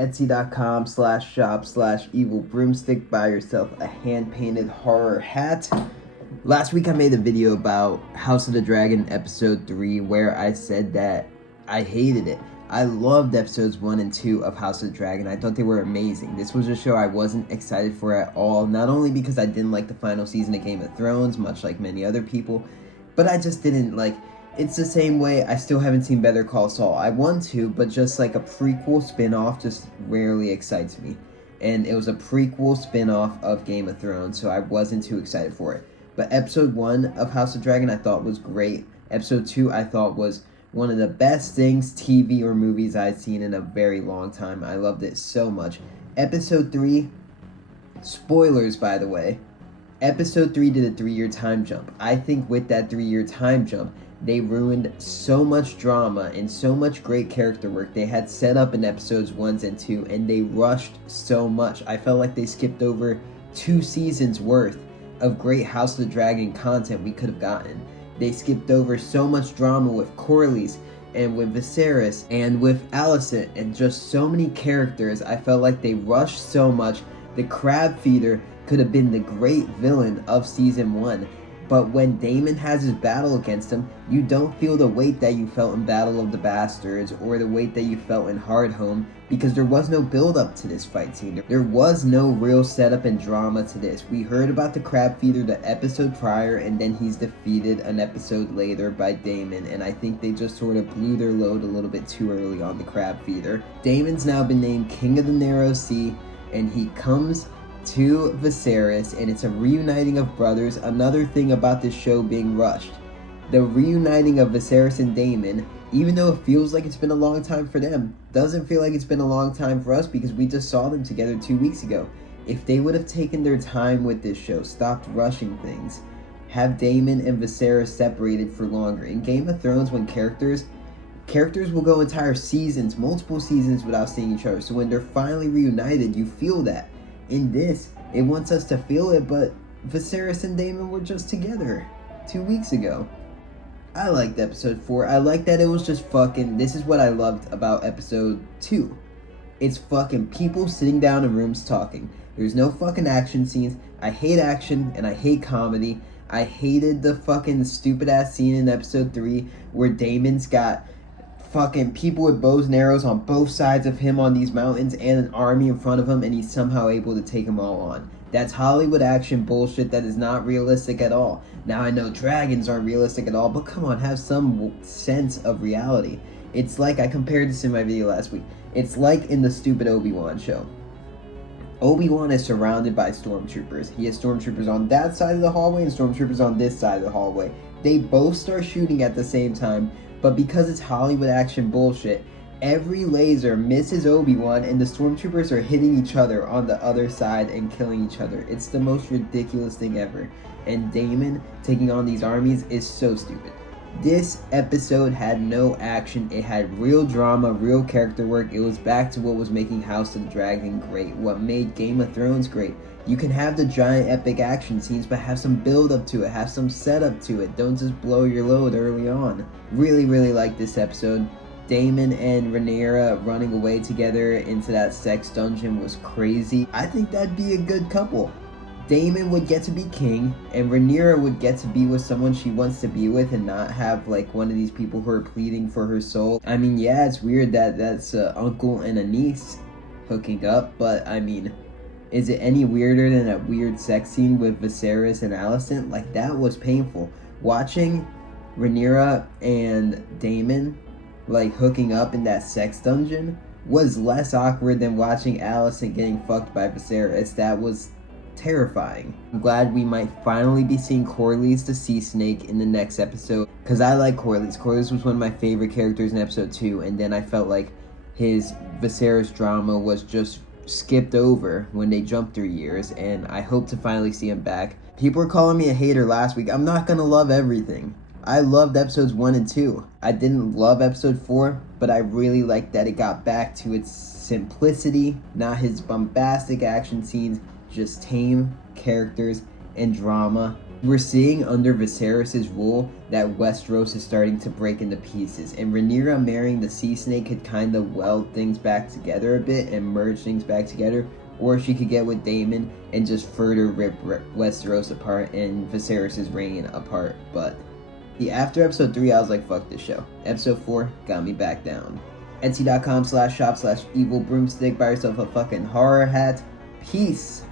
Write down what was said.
Etsy.com/shop/evil broomstick. Buy yourself a hand-painted horror hat. Last week I made a video about House of the Dragon episode 3 where I said that I hated it. I loved episodes 1 and 2 of House of the Dragon. I thought they were amazing. This was a show I wasn't excited for at all, not only because I didn't like the final season of Game of Thrones, much like many other people, but I just didn't like. It's the same way I still haven't seen Better Call Saul. I want to, but just like a prequel spin-off just rarely excites me. And it was a prequel spin-off of Game of Thrones, so I wasn't too excited for it. But episode 1 of House of Dragon I thought was great. Episode 2 I thought was one of the best things, TV or movies, I'd seen in a very long time. I loved it so much. Episode 3, spoilers by the way, Episode 3 did a 3-year time jump. I think with that 3-year time jump, they ruined so much drama and so much great character work they had set up in episodes 1 and 2, and they rushed so much. I felt like they skipped over 2 seasons worth of great House of the Dragon content we could have gotten. They skipped over so much drama with Corlys and with Viserys and with Alicent and just so many characters. I felt like they rushed so much. The Crab Feeder could have been the great villain of season 1. But when Daemon has his battle against him, you don't feel the weight that you felt in Battle of the Bastards or the weight that you felt in Hardhome, because there was no build up to this fight scene. There was no real setup and drama to this. We heard about the Crab Feeder the episode prior, and then he's defeated an episode later by Daemon, and I think they just sort of blew their load a little bit too early on the Crab Feeder. Daemon's now been named King of the Narrow Sea, and he comes to Viserys, and it's a reuniting of brothers. Another thing about this show being rushed, the reuniting of Viserys and Daemon, even though it feels like it's been a long time for them, doesn't feel like it's been a long time for us because we just saw them together 2 weeks ago. If they would have taken their time with this show, stopped rushing things, have Daemon and Viserys separated for longer. In Game of Thrones, when characters will go entire seasons, multiple seasons without seeing each other, so when they're finally reunited, you feel that. In this, it wants us to feel it, but Viserys and Daemon were just together 2 weeks ago. I liked episode 4. I liked that it was just fucking, this is what I loved about episode 2. It's fucking people sitting down in rooms talking. There's no fucking action scenes. I hate action and I hate comedy. I hated the fucking stupid ass scene in episode 3 where Daemon's got fucking people with bows and arrows on both sides of him on these mountains and an army in front of him, and he's somehow able to take them all on. That's Hollywood action bullshit that is not realistic at all. Now I know dragons aren't realistic at all, but come on, have some sense of reality. It's like, I compared this in my video last week, it's like in the stupid Obi-Wan show. Obi-Wan is surrounded by stormtroopers. He has stormtroopers on that side of the hallway and stormtroopers on this side of the hallway. They both start shooting at the same time, but because it's Hollywood action bullshit, every laser misses Obi-Wan and the stormtroopers are hitting each other on the other side and killing each other. It's the most ridiculous thing ever. And Daemon taking on these armies is so stupid. This episode had no action. It had real drama, real character work. It was back to what was making House of the Dragon great, what made Game of Thrones great. You can have the giant epic action scenes, but have some build up to it, have some setup to it. Don't just blow your load early on. Really, really liked this episode. Daemon and Rhaenyra running away together into that sex dungeon was crazy. I think that'd be a good couple. Daemon would get to be king, and Rhaenyra would get to be with someone she wants to be with and not have like one of these people who are pleading for her soul. I mean, yeah, it's weird that that's an uncle and a niece hooking up, but I mean, is it any weirder than that weird sex scene with Viserys and Alicent? Like, that was painful. Watching Rhaenyra and Daemon like hooking up in that sex dungeon was less awkward than watching Alicent getting fucked by Viserys. That was terrifying. I'm glad we might finally be seeing Corlys the Sea Snake in the next episode, because I like Corlys. Corlys was one of my favorite characters in episode 2, and then I felt like his Viserys drama was just skipped over when they jumped 3 years, and I hope to finally see him back. People were calling me a hater last week. I'm not gonna love everything. I loved episodes 1 and 2. I didn't love episode 4, but I really liked that it got back to its simplicity, not his bombastic action scenes, just tame characters and drama We're seeing under Viserys' rule that Westeros is starting to break into pieces, and Rhaenyra marrying the Sea Snake could kind of weld things back together a bit and merge things back together, or she could get with Daemon and just further rip Westeros apart and Viserys' reign apart. But after episode 3, I was like, fuck this show. Episode 4 got me back down. Etsy.com/shop/evilbroomstick. Buy yourself a fucking horror hat. Peace.